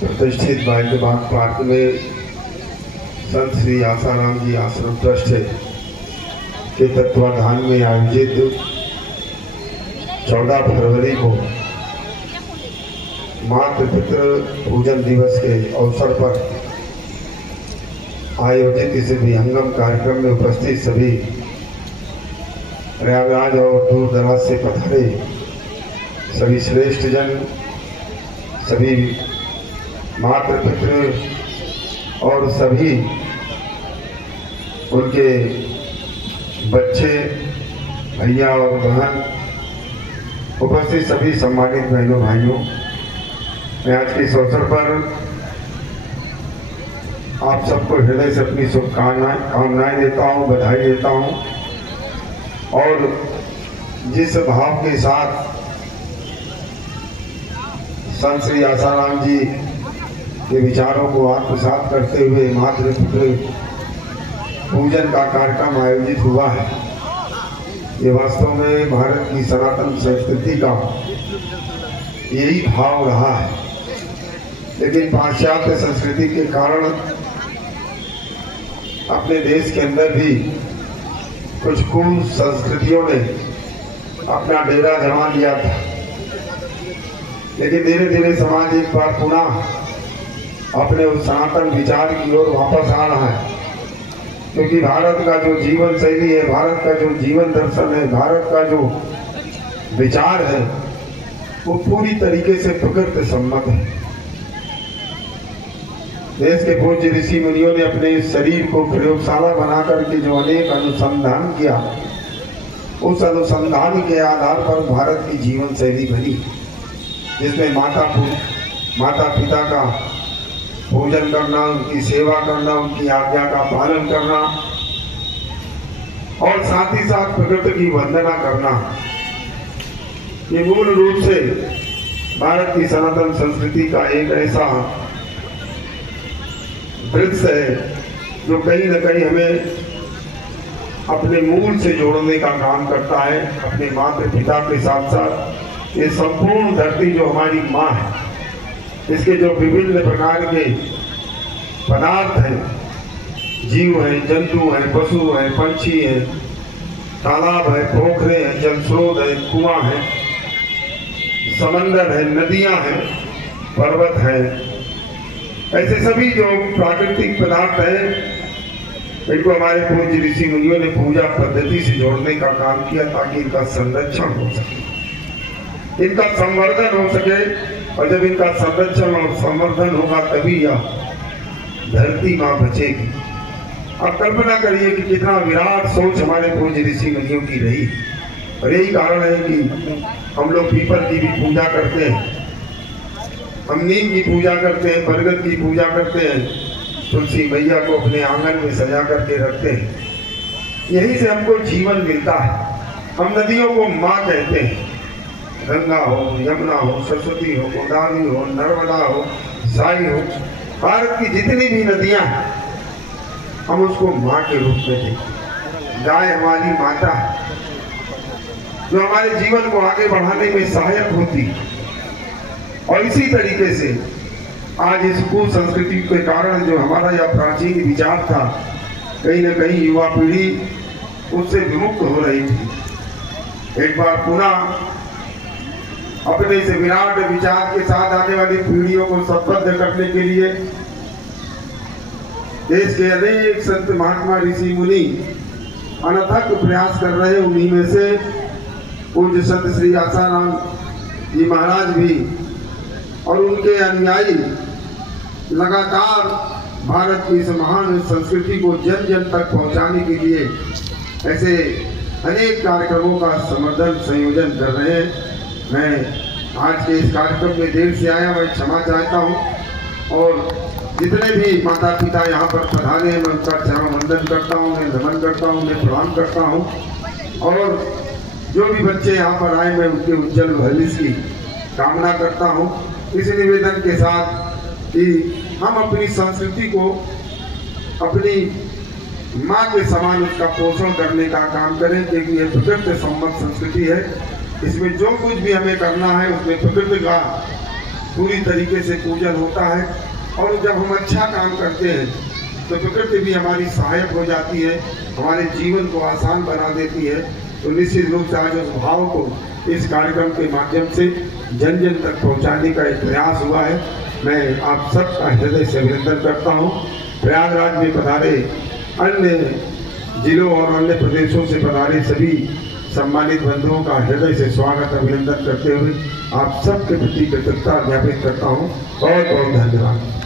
प्रतिष्ठित बाग पार्क में संत श्री आसाराम जी आश्रम ट्रस्ट के तत्वाधान में आयोजित 14 फरवरी को मातृ पितृ पूजन दिवस के अवसर पर आयोजित इस विहंगम कार्यक्रम में उपस्थित सभी प्रयागराज और दूर दराज से पधारे सभी श्रेष्ठ जन, सभी मातृ पितृ और सभी उनके बच्चे, भैया और बहन, उपस्थित सभी सम्मानित बहनों भाइयों, मैं आज के इस अवसर पर आप सबको हृदय से अपनी शुभकामनाएं देता हूं, बधाई देता हूं। और जिस भाव के साथ संत श्री आसाराम जी के विचारों को आत्मसात करते हुए मातृ पितृ पूजन का कार्यक्रम आयोजित हुआ है, ये वास्तव में भारत की सनातन संस्कृति का यही भाव रहा है। लेकिन पाश्चात्य संस्कृति के कारण अपने देश के अंदर भी कुछ कुल संस्कृतियों ने अपना डेरा जमा लिया था, लेकिन धीरे धीरे समाज एक बार पुनः अपने उस सनातन विचार की ओर वापस आ रहा है, क्योंकि भारत का जो जीवन शैली है, भारत का जो जीवन दर्शन है, भारत का जो विचार है, वो पूरी तरीके से प्रकृति सम्मत है। देश के पूज्य ऋषि मुनियों ने अपने शरीर को प्रयोगशाला बना करके जो अनेक अनुसंधान किया, उस अनुसंधान के आधार पर भारत की जीवन शैली बनी, जिसमें माता पिता का पूजन करना, उनकी सेवा करना, उनकी आज्ञा का पालन करना और साथ ही साथ प्रकृति की वंदना करना, ये मूल रूप से भारत की सनातन संस्कृति का एक ऐसा वृक्ष है जो कहीं न कहीं हमें अपने मूल से जोड़ने का काम करता है, अपने माता पिता के साथ साथ ये संपूर्ण धरती जो हमारी माँ है, इसके जो विभिन्न प्रकार के पदार्थ हैं, जीव हैं, जंतु हैं, पशु हैं, पंछी हैं, तालाब है, पोखरे हैं, जल स्रोत है, कुआं है, समंदर है, नदियां हैं, पर्वत है, ऐसे सभी जो प्राकृतिक पदार्थ हैं, इनको हमारे पूज्य ऋषि मुनियों ने पूजा पद्धति से जोड़ने का काम किया ताकि इनका संरक्षण हो सके, इनका संवर्धन हो सके। और जब इनका संरक्षण और संवर्धन होगा तभी यह धरती माँ बचेगी। अब कल्पना करिए कि कितना विराट सोच हमारे पूज्य ऋषि मुनियों की रही, और यही कारण है कि हम लोग पीपल की भी पूजा करते हैं, हम नीम की पूजा करते हैं, बरगद की पूजा करते हैं, तुलसी मैया को अपने आंगन में सजा करके रखते हैं। यही से हमको जीवन मिलता है। हम नदियों को माँ कहते हैं, गंगा हो, यमुना हो, सरस्वती हो, गोदावरी हो, नर्मदा हो, साई हो, भारत की जितनी भी नदियां हैं हम उसको माँ के रूप में देखते। गाय हमारी माता है जो हमारे जीवन को आगे बढ़ाने में सहायक होती है। और इसी तरीके से आज इस कुसंस्कृति के कारण जो हमारा यह प्राचीन विचार था, कहीं न कहीं युवा पीढ़ी उससे विमुक्त हो रही थी। एक बार पुनः अपने से विराट विचार के साथ आने वाली पीढ़ियों को संबद्ध करने के लिए देश के अनेक संत महात्मा ऋषि मुनि अनथक प्रयास कर रहे। उन्हीं में से पूज्य संत श्री आसाराम जी महाराज भी और उनके अनुयायी लगातार भारत की इस महान संस्कृति को जन जन तक पहुंचाने के लिए ऐसे अनेक कार्यक्रमों का समर्थन संयोजन कर रहे हैं। मैं आज के इस कार्यक्रम में देर से आया, मैं क्षमा चाहता हूं। और जितने भी माता पिता यहाँ पर पधारे हैं, मैं उनका चरण वंदन करता हूँ, उन्हें नमन करता हूँ, उन्हें प्रणाम करता हूँ। और जो भी बच्चे यहाँ पर आए, मैं उनके उज्जवल भविष्य की कामना करता हूँ, इस निवेदन के साथ कि हम अपनी संस्कृति को अपनी माँ के समान उसका पोषण करने का काम करें, क्योंकि ये प्रकृति सम्मत संस्कृति है। इसमें जो कुछ भी हमें करना है उसमें प्रकृति का पूरी तरीके से पूजन होता है। और जब हम अच्छा काम करते हैं तो प्रकृति भी हमारी सहायक हो जाती है, हमारे जीवन को आसान बना देती है। तो निश्चित रूप से आज उस भाव को इस कार्यक्रम के माध्यम से जन जन तक पहुंचाने का एक प्रयास हुआ है। मैं आप सबका हृदय से अभिनंदन करता हूं। प्रयागराज में पधारे अन्य जिलों और अन्य प्रदेशों से पधारे सभी सम्मानित बंधुओं का हृदय से स्वागत अभिनंदन करते हुए आप सबके प्रति कृतज्ञता ज्ञापित करता हूं। बहुत बहुत धन्यवाद।